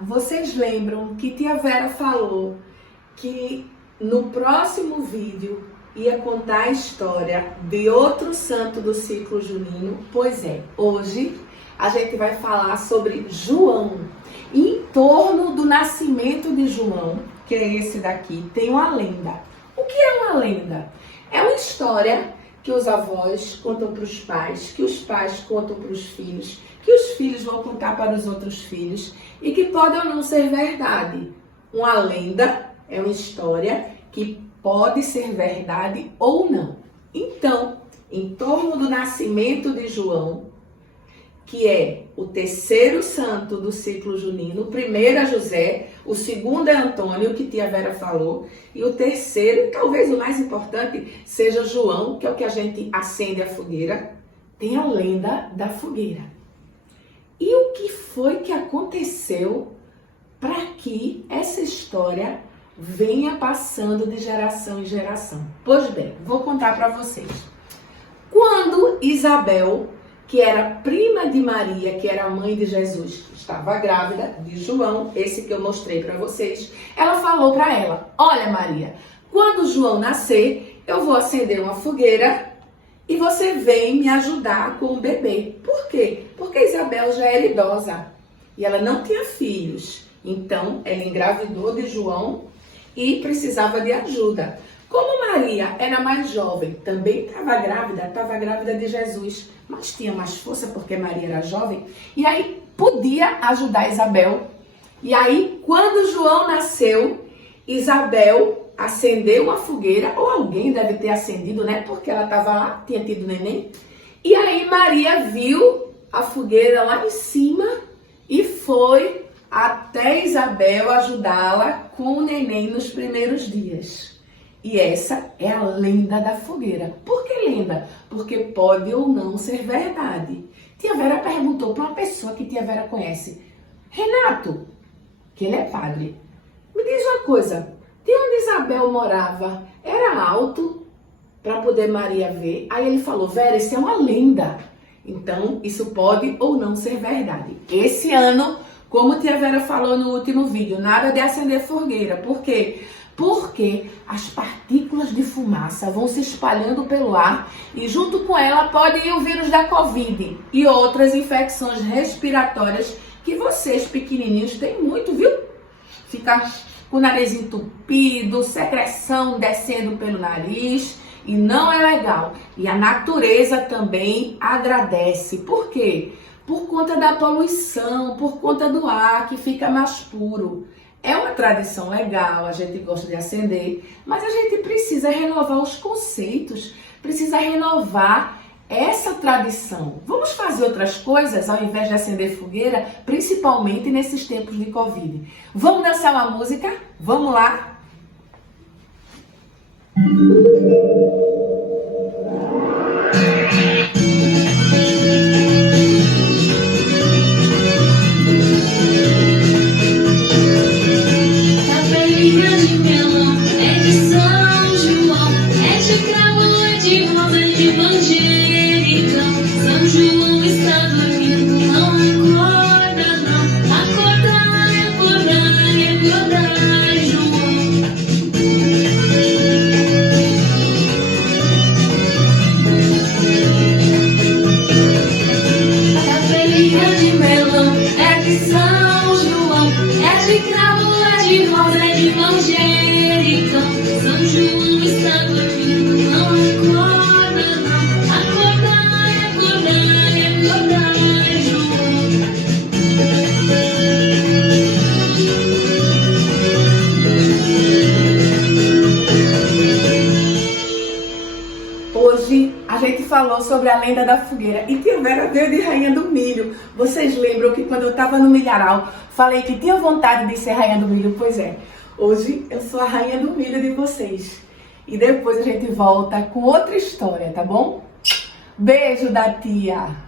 Vocês lembram que tia Vera falou que no próximo vídeo ia contar a história de outro santo do ciclo junino? Pois é, hoje a gente vai falar sobre João. E em torno do nascimento de João, que é esse daqui, tem uma lenda. O que é uma lenda? É uma história que os avós contam para os pais, que os pais contam para os filhos, que os filhos vão contar para os outros filhos e que pode ou não ser verdade. Uma lenda é uma história que pode ser verdade ou não. Então, em torno do nascimento de João, que é o terceiro santo do ciclo junino, o primeiro é José, o segundo é Antônio, que tia Vera falou, e o terceiro, talvez o mais importante, seja João, que é o que a gente acende a fogueira. Tem a lenda da fogueira. E o que foi que aconteceu para que essa história venha passando de geração em geração? Pois bem, vou contar para vocês. Quando Isabel, que era prima de Maria, que era a mãe de Jesus, estava grávida de João, esse que eu mostrei para vocês, ela falou para ela: olha Maria, quando João nascer, eu vou acender uma fogueira e você vem me ajudar com o bebê. Por quê? Porque Isabel já era idosa e ela não tinha filhos. Então, ela engravidou de João e precisava de ajuda. Como Maria era mais jovem, também estava grávida de Jesus, mas tinha mais força porque Maria era jovem, e aí podia ajudar Isabel. E aí, quando João nasceu, Isabel acendeu uma fogueira, ou alguém deve ter acendido, né? Porque ela estava lá, tinha tido neném. E aí Maria viu a fogueira lá em cima e foi até Isabel ajudá-la com o neném nos primeiros dias. E essa é a lenda da fogueira. Por que lenda? Porque pode ou não ser verdade. Tia Vera perguntou para uma pessoa que tia Vera conhece: Renato, que ele é padre, me diz uma coisa, de onde Isabel morava era alto para poder Maria ver? Aí ele falou: Vera, isso é uma lenda. Então, isso pode ou não ser verdade. Esse ano, como tia Vera falou no último vídeo, nada de acender fogueira. Por quê? Porque as partículas de fumaça vão se espalhando pelo ar e junto com ela pode ir o vírus da Covid e outras infecções respiratórias que vocês pequenininhos têm muito, viu? Fica com o nariz entupido, secreção descendo pelo nariz e não é legal. E a natureza também agradece. Por quê? Por conta da poluição, por conta do ar que fica mais puro. É uma tradição legal, a gente gosta de acender, mas a gente precisa renovar os conceitos, precisa renovar essa tradição. Vamos fazer outras coisas ao invés de acender fogueira, principalmente nesses tempos de Covid. Vamos dançar uma música? Vamos lá! Hoje a gente falou sobre a lenda da fogueira e tia Vera veio de Rainha do Milho. Vocês lembram que quando eu estava no milharal falei que tinha vontade de ser Rainha do Milho? Pois é, hoje eu sou a Rainha do Milho de vocês. E depois a gente volta com outra história, tá bom? Beijo da tia!